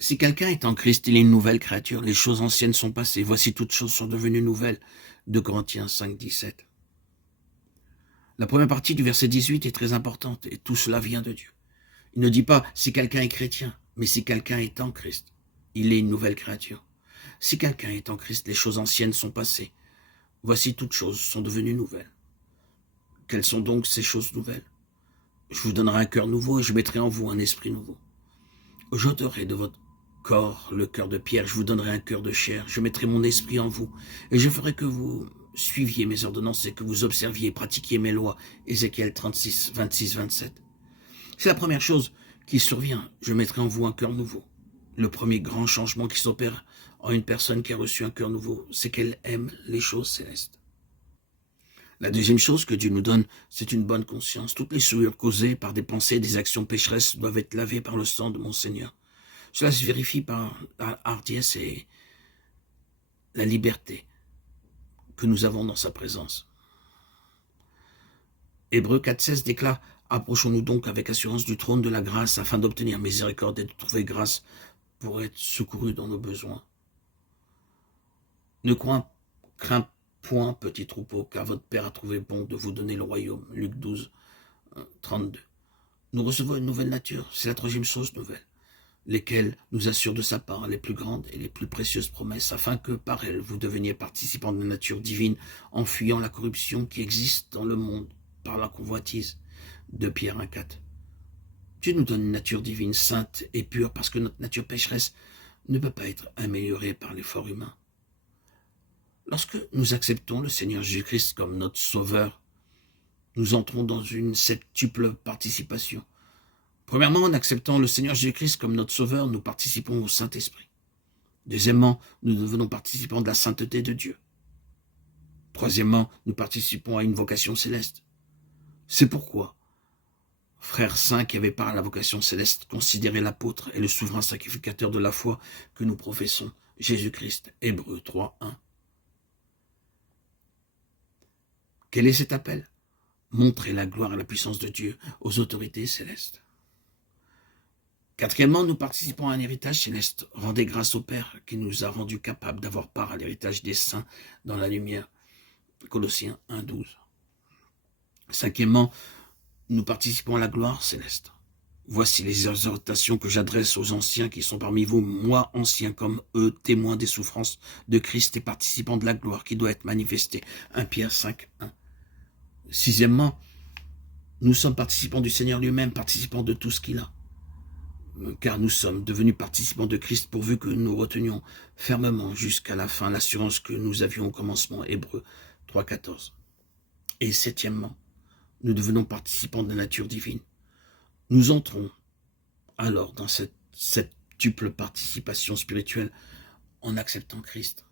Si quelqu'un est en Christ, il est une nouvelle créature. Les choses anciennes sont passées. Voici toutes choses sont devenues nouvelles. 2 Corinthiens 5, 17. La première partie du verset 18 est très importante et tout cela vient de Dieu. Il ne dit pas si quelqu'un est chrétien, mais si quelqu'un est en Christ, il est une nouvelle créature. Si quelqu'un est en Christ, les choses anciennes sont passées. Voici toutes choses sont devenues nouvelles. Quelles sont donc ces choses nouvelles? Je vous donnerai un cœur nouveau et je mettrai en vous un esprit nouveau. J'ôterai de votre corps le cœur de pierre, je vous donnerai un cœur de chair, je mettrai mon esprit en vous, et je ferai que vous suiviez mes ordonnances et que vous observiez et pratiquiez mes lois. Ézéchiel 36, 26, 27. C'est la première chose qui survient, je mettrai en vous un cœur nouveau. Le premier grand changement qui s'opère en une personne qui a reçu un cœur nouveau, c'est qu'elle aime les choses célestes. La deuxième chose que Dieu nous donne, c'est une bonne conscience. Toutes les souillures causées par des pensées et des actions pécheresses doivent être lavées par le sang de mon Seigneur. Cela se vérifie par la hardiesse et la liberté que nous avons dans sa présence. Hébreux 4,16 déclare « Approchons-nous donc avec assurance du trône de la grâce afin d'obtenir miséricorde et de trouver grâce pour être secourus dans nos besoins. » Ne crains point, petit troupeau, car votre Père a trouvé bon de vous donner le royaume. Luc 12, 32. Nous recevons une nouvelle nature, c'est la troisième chose nouvelle, lesquelles nous assurent de sa part les plus grandes et les plus précieuses promesses, afin que par elles vous deveniez participants de la nature divine, en fuyant la corruption qui existe dans le monde par la convoitise. 2 Pierre 1,4. Dieu nous donne une nature divine, sainte et pure, parce que notre nature pécheresse ne peut pas être améliorée par l'effort humain. Lorsque nous acceptons le Seigneur Jésus-Christ comme notre Sauveur, nous entrons dans une septuple participation. Premièrement, en acceptant le Seigneur Jésus-Christ comme notre Sauveur, nous participons au Saint-Esprit. Deuxièmement, nous devenons participants de la sainteté de Dieu. Troisièmement, nous participons à une vocation céleste. C'est pourquoi, frères saints qui avaient part à la vocation céleste, considérez l'apôtre et le souverain sacrificateur de la foi que nous professons, Jésus-Christ. Hébreux 3, 1. Quel est cet appel? Montrer la gloire et la puissance de Dieu aux autorités célestes. Quatrièmement, nous participons à un héritage céleste. Rendez grâce au Père qui nous a rendus capables d'avoir part à l'héritage des saints dans la lumière. Colossiens 1, 12. Cinquièmement, nous participons à la gloire céleste. Voici les exhortations que j'adresse aux anciens qui sont parmi vous, moi anciens comme eux, témoins des souffrances de Christ et participants de la gloire qui doit être manifestée. 1 Pierre 5, 1. Sixièmement, nous sommes participants du Seigneur lui-même, participants de tout ce qu'il a. Car nous sommes devenus participants de Christ pourvu que nous retenions fermement jusqu'à la fin l'assurance que nous avions au commencement. Hébreux 3, 14. Et septièmement, nous devenons participants de la nature divine. Nous entrons alors dans cette septuple participation spirituelle en acceptant Christ.